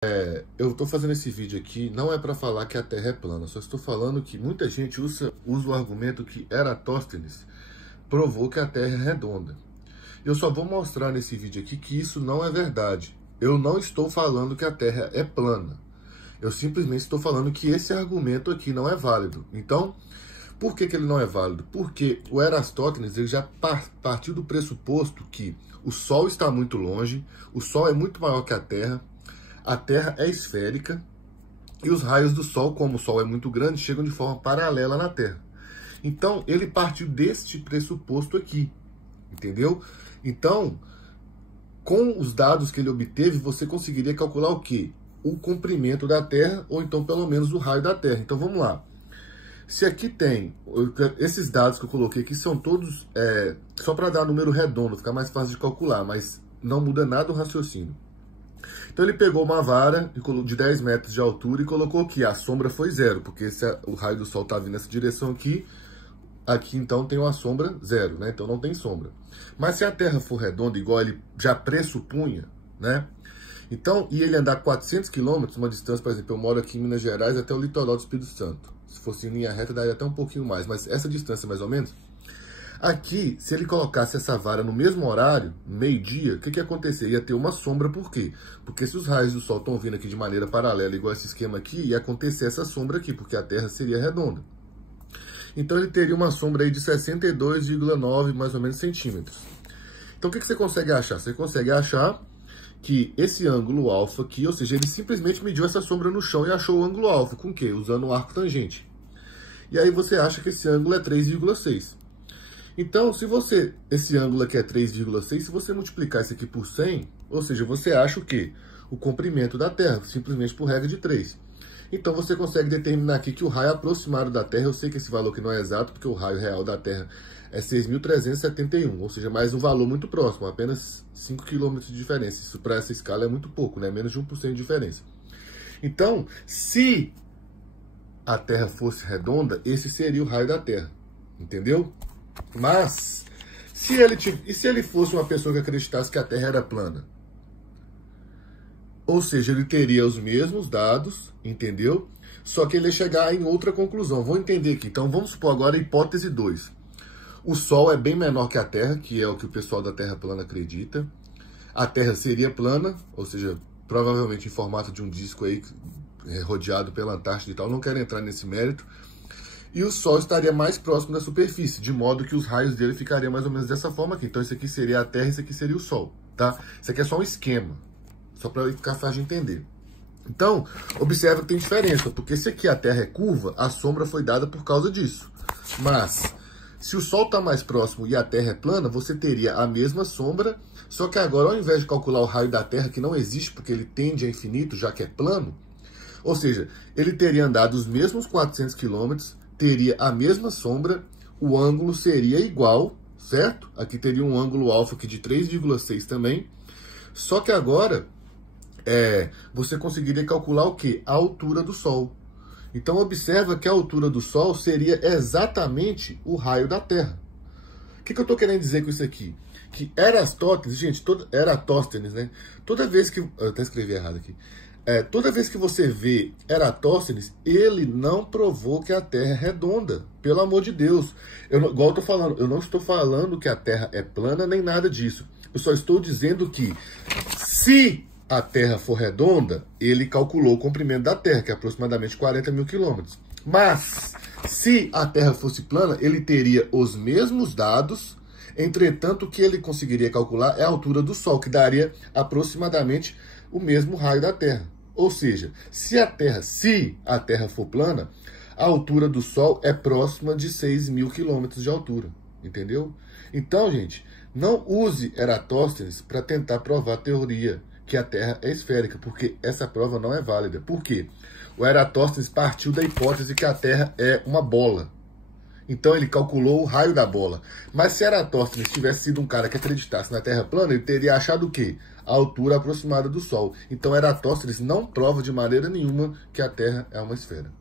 Eu estou fazendo esse vídeo aqui, não é para falar que a Terra é plana, só estou falando que muita gente usa o argumento que Eratóstenes provou que a Terra é redonda. Eu só vou mostrar nesse vídeo aqui que isso não é verdade. Eu não estou falando que a Terra é plana. Eu simplesmente estou falando que esse argumento aqui não é válido. Então, por que ele não é válido? Porque o Eratóstenes ele já partiu do pressuposto que o Sol está muito longe, o Sol é muito maior que a Terra é esférica e os raios do Sol, como o Sol é muito grande, chegam de forma paralela na Terra. Então, ele partiu deste pressuposto aqui, entendeu? Então, com os dados que ele obteve, você conseguiria calcular o quê? O comprimento da Terra, ou então pelo menos o raio da Terra. Então, vamos lá. Se aqui tem, esses dados que eu coloquei aqui são todos, só para dar número redondo, ficar mais fácil de calcular, mas não muda nada o raciocínio. Então ele pegou uma vara de 10 metros de altura e colocou aqui, a sombra foi zero, porque o raio do Sol está vindo nessa direção aqui, aqui então tem uma sombra zero, né? Então não tem sombra. Mas se a Terra for redonda, igual ele já pressupunha, né? Então, e ele andar 400 quilômetros, uma distância, por exemplo, eu moro aqui em Minas Gerais até o litoral do Espírito Santo. Se fosse em linha reta, daria até um pouquinho mais, mas essa distância mais ou menos. Aqui, se ele colocasse essa vara no mesmo horário, meio-dia, o que ia acontecer? Ia ter uma sombra, por quê? Porque se os raios do Sol estão vindo aqui de maneira paralela, igual esse esquema aqui, ia acontecer essa sombra aqui, porque a Terra seria redonda. Então ele teria uma sombra aí de 62,9 mais ou menos centímetros. Então o que você consegue achar? Você consegue achar que esse ângulo alfa aqui, ou seja, ele simplesmente mediu essa sombra no chão e achou o ângulo alfa. Com o quê? Usando o arco tangente. E aí você acha que esse ângulo é 3,6. Então, esse ângulo aqui é 3,6, se você multiplicar isso aqui por 100, ou seja, você acha o quê? O comprimento da Terra, simplesmente por regra de 3. Então, você consegue determinar aqui que o raio aproximado da Terra, eu sei que esse valor aqui não é exato, porque o raio real da Terra é 6.371, ou seja, mais um valor muito próximo, apenas 5 km de diferença. Isso para essa escala é muito pouco, né? Menos de 1% de diferença. Então, se a Terra fosse redonda, esse seria o raio da Terra, entendeu? Mas, se ele fosse uma pessoa que acreditasse que a Terra era plana? Ou seja, ele teria os mesmos dados, entendeu? Só que ele ia chegar em outra conclusão. Vou entender aqui. Então, vamos supor agora a hipótese 2. O Sol é bem menor que a Terra, que é o que o pessoal da Terra plana acredita. A Terra seria plana, ou seja, provavelmente em formato de um disco aí, rodeado pela Antártida e tal. Não quero entrar nesse mérito. E o Sol estaria mais próximo da superfície, de modo que os raios dele ficariam mais ou menos dessa forma aqui. Então, isso aqui seria a Terra e isso aqui seria o Sol, tá? Isso aqui é só um esquema, só para ficar fácil de entender. Então, observa que tem diferença, porque se aqui a Terra é curva, a sombra foi dada por causa disso. Mas, se o Sol está mais próximo e a Terra é plana, você teria a mesma sombra, só que agora, ao invés de calcular o raio da Terra, que não existe porque ele tende a infinito, já que é plano, ou seja, ele teria andado os mesmos 400 quilômetros, teria a mesma sombra, o ângulo seria igual, certo? Aqui teria um ângulo alfa aqui de 3,6 também. Só que agora, você conseguiria calcular o quê? A altura do Sol. Então, observa que a altura do Sol seria exatamente o raio da Terra. O que eu estou querendo dizer com isso aqui? Que Eratóstenes, gente, Eratóstenes, né? Toda vez que... Eu até escrevi errado aqui. Toda vez que você vê Eratóstenes, ele não provou que a Terra é redonda. Pelo amor de Deus. Igual eu tô falando, eu não estou falando que a Terra é plana, nem nada disso. Eu só estou dizendo que, se a Terra for redonda, ele calculou o comprimento da Terra, que é aproximadamente 40 mil quilômetros. Mas, se a Terra fosse plana, ele teria os mesmos dados. Entretanto, o que ele conseguiria calcular é a altura do Sol, que daria aproximadamente o mesmo raio da Terra. Ou seja, se a Terra for plana, a altura do Sol é próxima de 6.000 quilômetros de altura. Entendeu? Então, gente, não use Eratóstenes para tentar provar a teoria que a Terra é esférica, porque essa prova não é válida. Por quê? O Eratóstenes partiu da hipótese que a Terra é uma bola. Então ele calculou o raio da bola. Mas se Eratóstenes tivesse sido um cara que acreditasse na Terra plana, ele teria achado o quê? A altura aproximada do Sol. Então Eratóstenes não prova de maneira nenhuma que a Terra é uma esfera.